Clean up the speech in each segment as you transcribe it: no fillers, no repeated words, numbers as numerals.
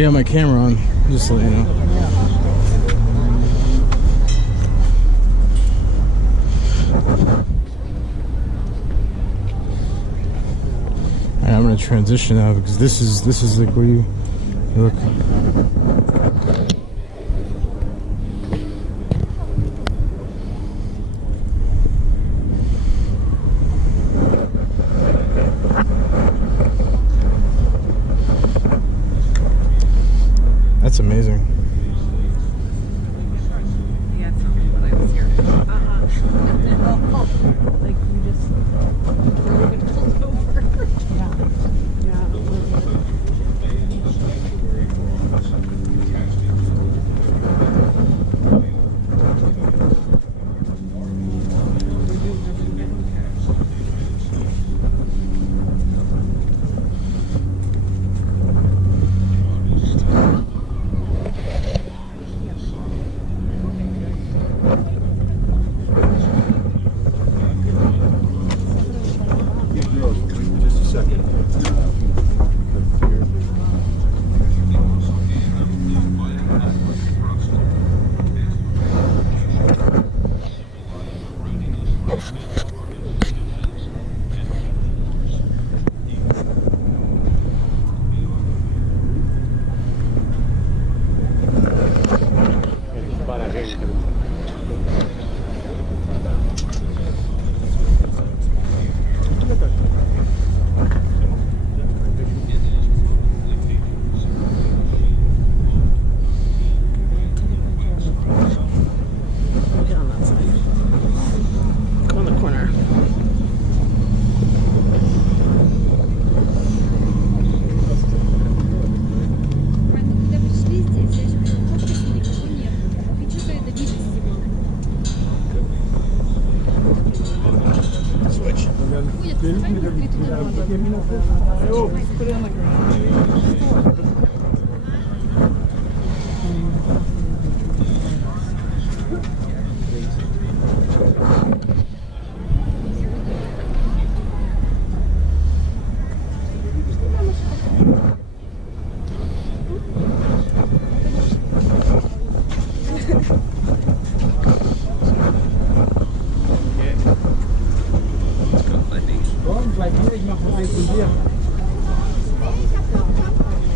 I got my camera on, just to let you know. Alright, I'm gonna transition now because this is like where you look. That's amazing. Yeah, it's not what I was here. Like we just pulled over.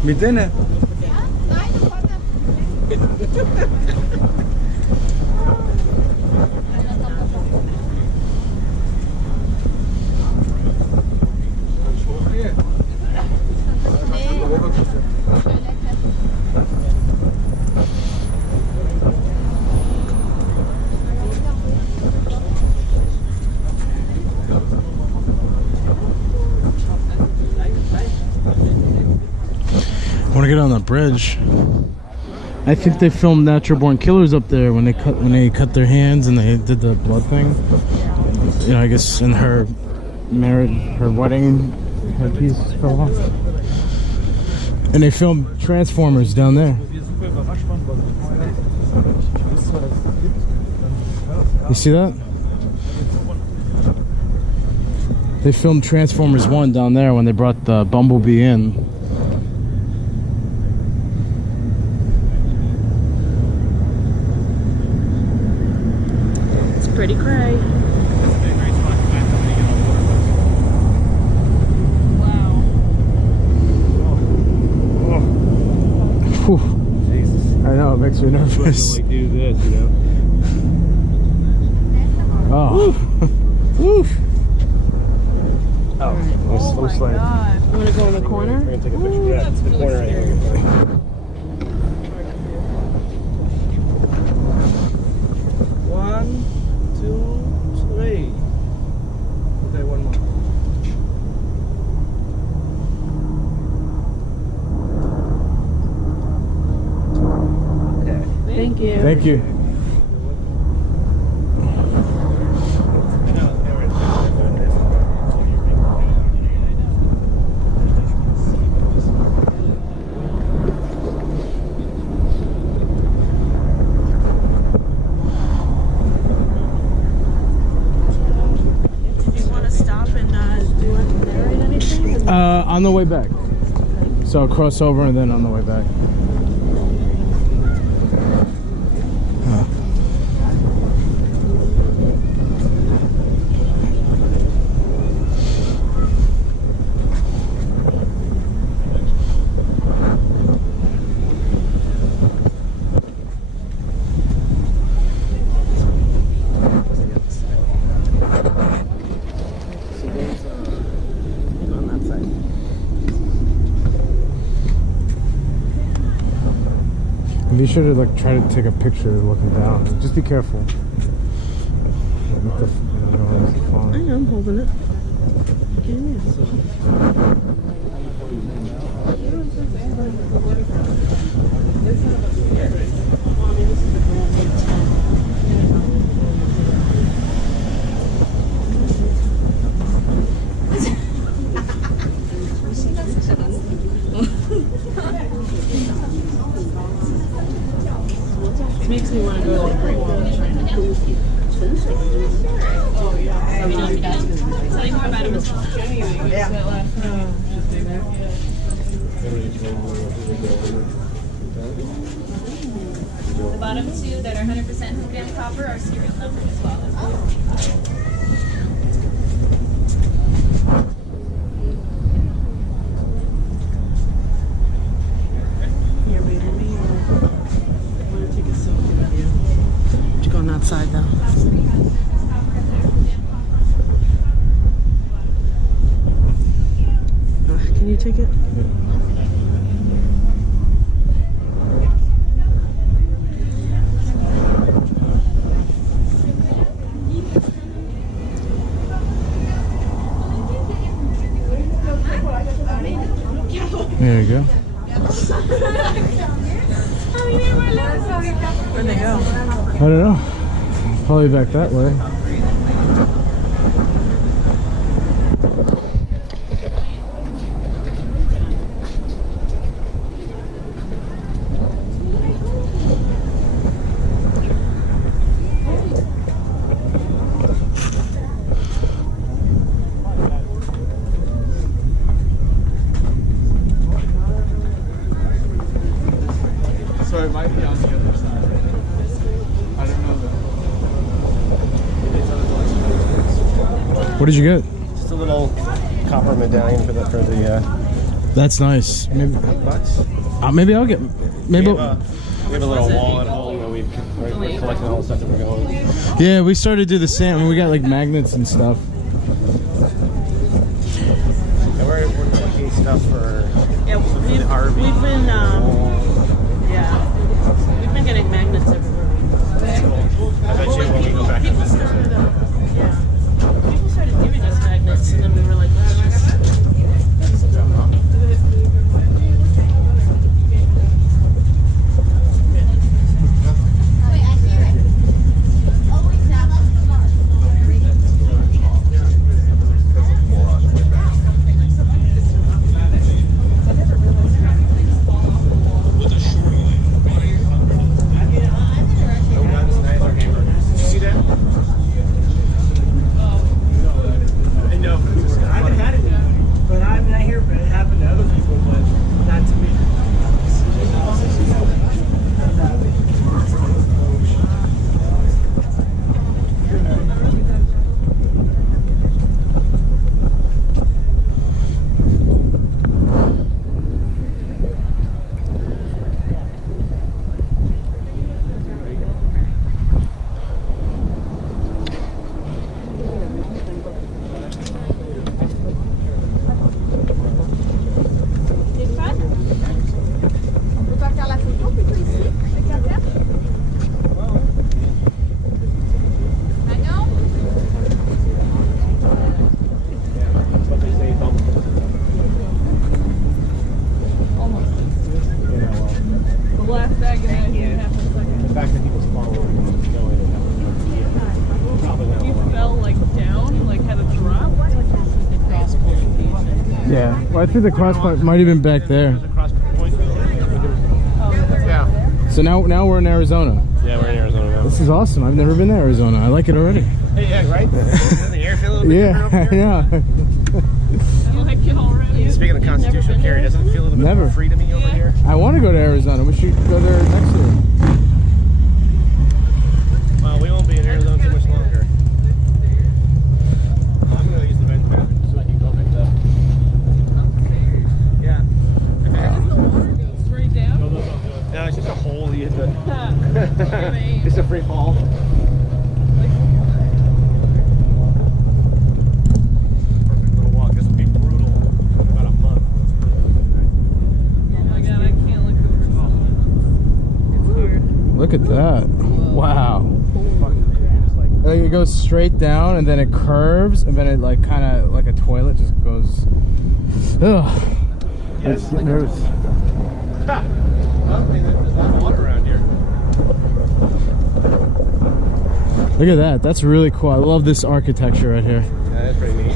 Mit denen? I want to get on that bridge. I think they filmed Natural Born Killers up there when they cut their hands and they did the blood thing. You know, I guess in her marriage, her wedding headpiece fell off. And they filmed Transformers down there. You see that? They filmed Transformers 1 down there when they brought the Bumblebee in. Pretty cray. Wow. Whew. Jesus. I know, it makes me nervous. Like do this, you know? Oh. Woof. Oh my god. You want to go in the corner? We're gonna take a picture. Yeah, it's the corner right here. One, two, three. Okay, one more. Okay. Thank you. Thank you. On the way back. So I'll cross over and then on the way back. Be sure to like try to take a picture looking down. Just be careful. With the, I know, I'm holding it. It makes me want to go to the Great Wall of China. Oh, yeah. Tell you more about it. The bottom two that are 100% Hoover Dam copper are serial numbered as well. Here, baby. I want to take a selfie with you. You're going outside, though. Can you take it? there you go. Where'd they go? I don't know. Probably back that way. So it might be on the other side. I don't know though. What did you get? Just a little copper medallion for the That's nice. Maybe, $5. maybe I'll get. Maybe. We have a little wall at home that we're collecting all the stuff that we're going. Yeah, we started to do the same. I mean, we got like magnets and stuff. And we're collecting stuff for Yeah, we've been, yeah, we've been getting magnets everywhere. I bet you when we go back in this Yeah. People started giving us magnets, and then we were like, Yeah. Well, I think the cross point might have been back there. Yeah. So now we're in Arizona. Yeah, we're in Arizona now. This is awesome. I've never been to Arizona. I like it already. Yeah, right? Doesn't the air feel a little bit Yeah, different up I here? know. I like it already. Speaking of constitutional carry, doesn't it feel a little bit Never. more free to me over here? I want to go to Arizona. We should go there next year. Well, we won't be in Arizona too much longer. I'm going to use the men's bathroom so I can go pick it up. Yeah. Straight down? No, it's just a hole you hit the... Just a free fall. Perfect little walk. This would be brutal in about a month. Oh my god, I can't look over something. It's hard. Look at that. Wow. Just like, Like it goes straight down and then it curves and then it like kind of like a toilet just goes. Ugh. yeah, It's getting nervous. well, I mean, there's a lot of water around here. Look at that. That's really cool. I love this architecture right here. Yeah, that's pretty neat.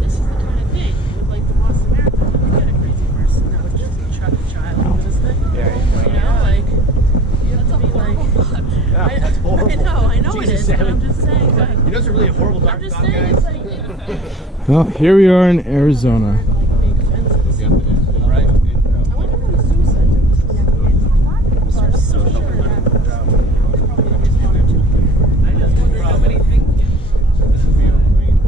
This is the kind of thing with like the Boston Marathon. You get a crazy person that would just truck a child into this thing. Yeah, You know, like you have to be like. yeah, that's horrible. I know it is. But I'm just saying. But You know it's a really affordable I'm dark just dog, saying, guys? it's like. Well, here we are in Arizona. Like big fences. Right? I wonder what a suicide is. Sort of so sure. I just wonder how many things get. This is beautiful. I mean,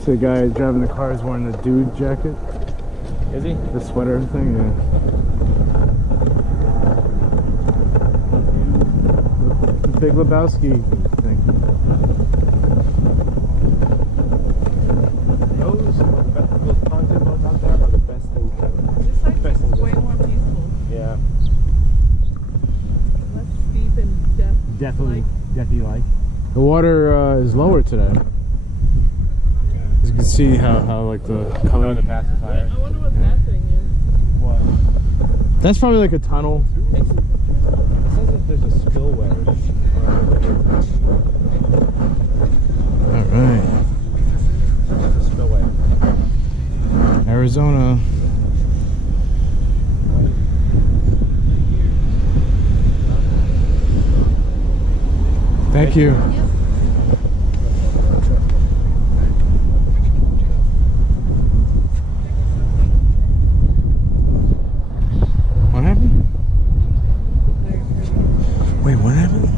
So the guy driving the car is wearing the dude jacket, is he? the sweater thing. Yeah. The Big Lebowski thing. Those pontoon boats out there are the best things ever. This side Best is things way ever. more peaceful. Yeah. Less steep and death. Definitely like. The water is lower today. As you can see how like the color. On the pacifier. I wonder what that thing is. What? That's probably like a tunnel. It says if there's a spillway. All right, There's a spillway. Arizona. Thank you. What happened? Wait, what happened?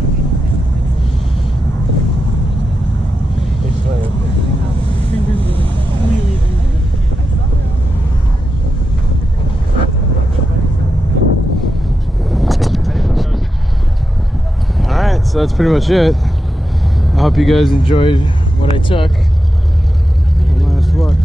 It's like, Alright, so that's pretty much it. I hope you guys enjoyed what I took. One last look.